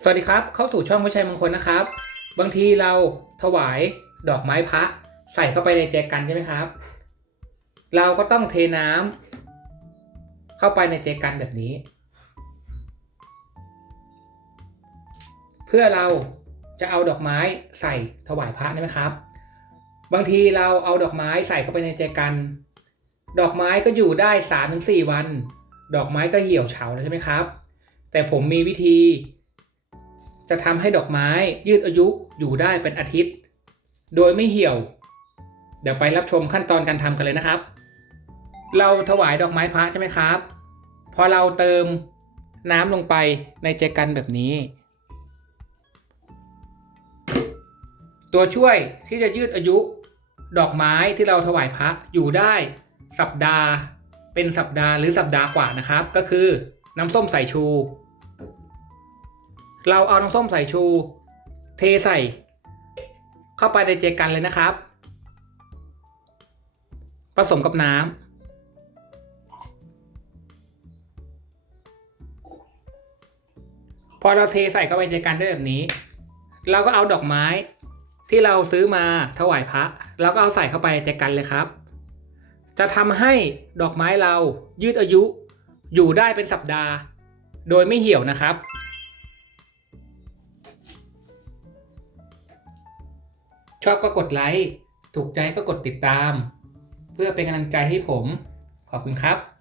สวัสดีครับ เข้าสู่ช่องวิชัยมงคลนะครับ บางทีเราถวายดอกไม้พระใส่เข้าไปในแจกันใช่ไหมครับ เราก็ต้องเทน้ำเข้าไปในแจกันแบบนี้ เพื่อเราจะเอาดอกไม้ใส่ถวายพระใช่ไหมครับ บางทีเราเอาดอกไม้ใส่เข้าไปในแจกัน ดอกไม้ก็อยู่ได้3าถึงสวัน ดอกไม้ก็เหี่ยวเฉาแล้วใช่ไหมครับ แต่ผมมีวิธี จะทำให้ดอกไม้ยืดอายุอยู่ได้เป็นอาทิตย์ โดยไม่เหี่ยว เดี๋ยวไปรับชมขั้นตอนการทำกันเลยนะครับ เราถวายดอกไม้พระใช่ไหมครับ พอเราเติมน้ำลงไปในแจกันแบบนี้ ตัวช่วยที่จะยืดอายุ ดอกไม้ที่เราถวายพระอยู่ได้สัปดาห์ เป็นสัปดาห์หรือสัปดาห์กว่านะครับ ก็คือน้ำส้มสายชู เราเอาน้ำส้มสายชู เทใส่ เข้าไปในเจกันเลยนะครับ ผสมกับน้ำพอเราเทใส่เข้าไปในเจกันได้แบบนี้ เราก็เอาดอกไม้ที่เราซื้อมาถวายพระเราก็เอาใส่เข้าไปในเจกันเลยครับ จะทำให้ดอกไม้เรายืดอายุอยู่ได้เป็นสัปดาห์ โดยไม่เหี่ยวนะครับ ชอบก็กดไลค์ ถูกใจก็กดติดตาม เพื่อเป็นกำลังใจให้ผม ขอบคุณครับ